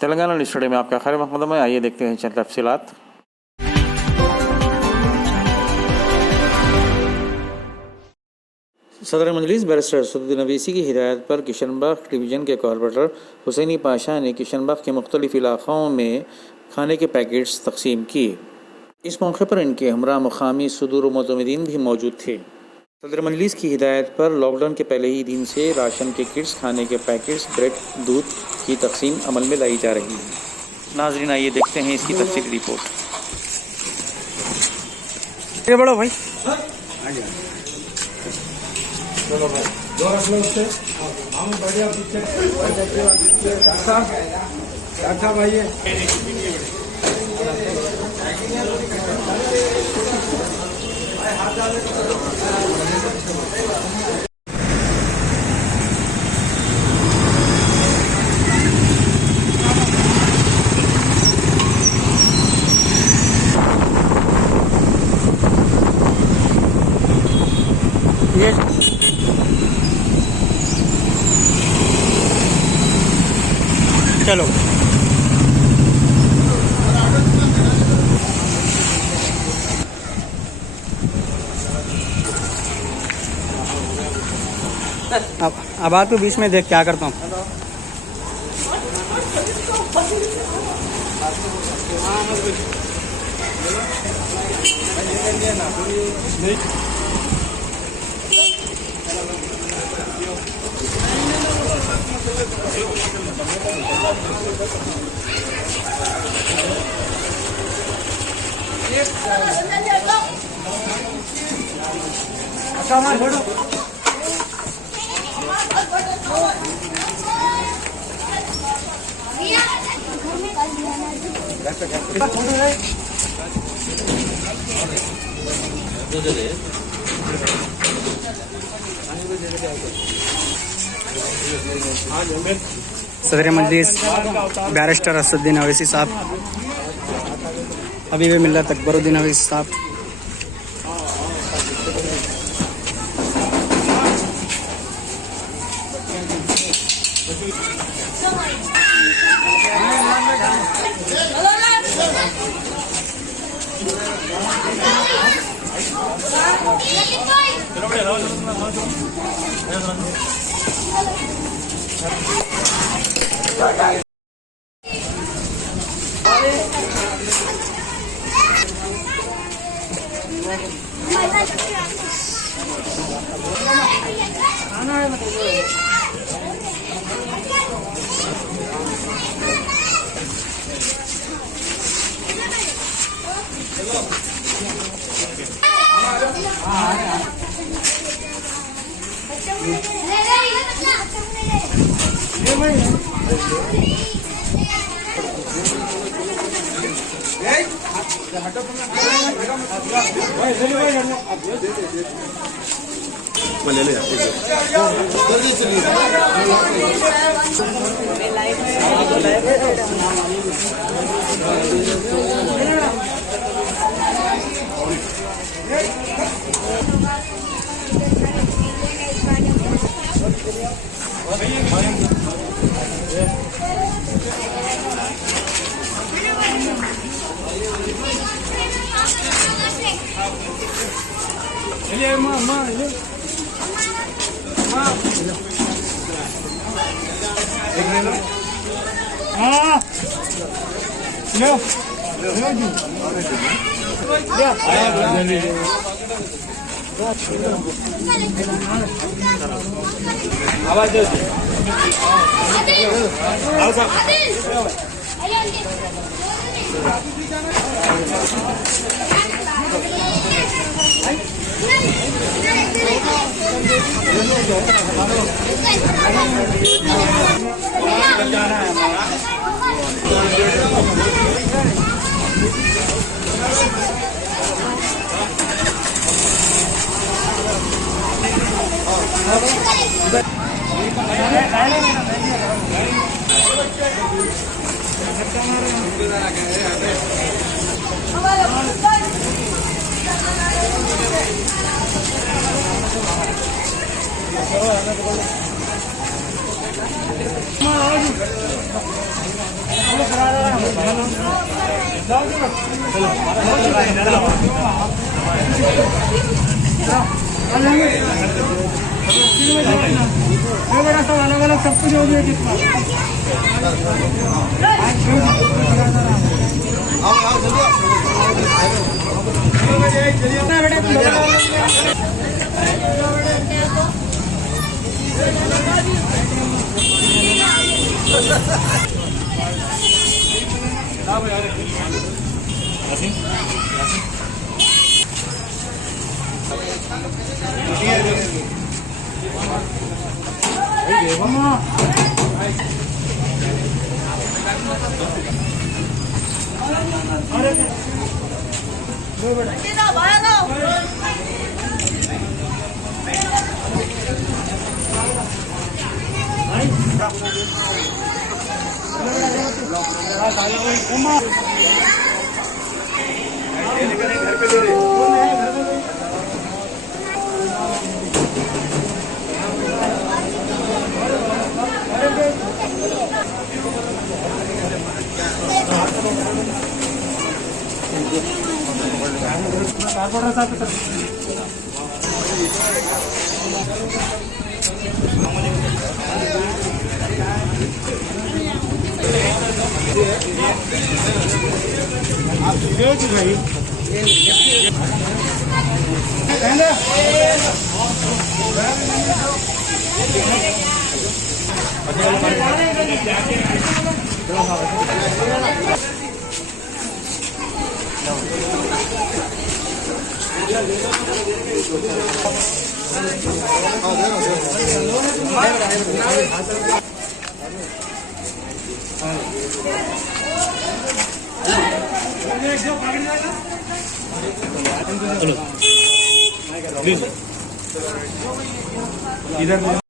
Telangana news today में आपका खैर मकदम है। आइए देखते हैं चंद तफसीलात। सदर मजलिस बैरिस्टर असदुद्दीन अवीसी की हिदायत पर किशन बाग डिवीज़न के कॉर्पोरेटर हुसैनी पाशा ने किशन बाग के मुख्तलिफ इलाक़ों में खाने के पैकेट्स तकसीम किए। इस मौके पर इनके हमरा मुकामी सदूर व मुतमदीन भी मौजूद थे। सदर मजलिस की हिदायत पर लॉकडाउन के पहले ही दिन से राशन के किट्स, खाने के पैकेट्स, ब्रेड, दूध की तकसीम अमल में लाई जा रही है। नाज़रीन, आइए देखते हैं इसकी तफसीली रिपोर्ट। ये बड़ो भाई हम बढ़िया डॉक्टर भाई ये चलो अब बात तो बीच में देख क्या करता हूँ। सदर मजलिस बैरिस्टर असदुद्दीन अवीसी साहब, हबीब मिल्लत अकबरुद्दीन अवीसी साहब, अलग अलग सब कुछ हो गया कितना प्लीज इधर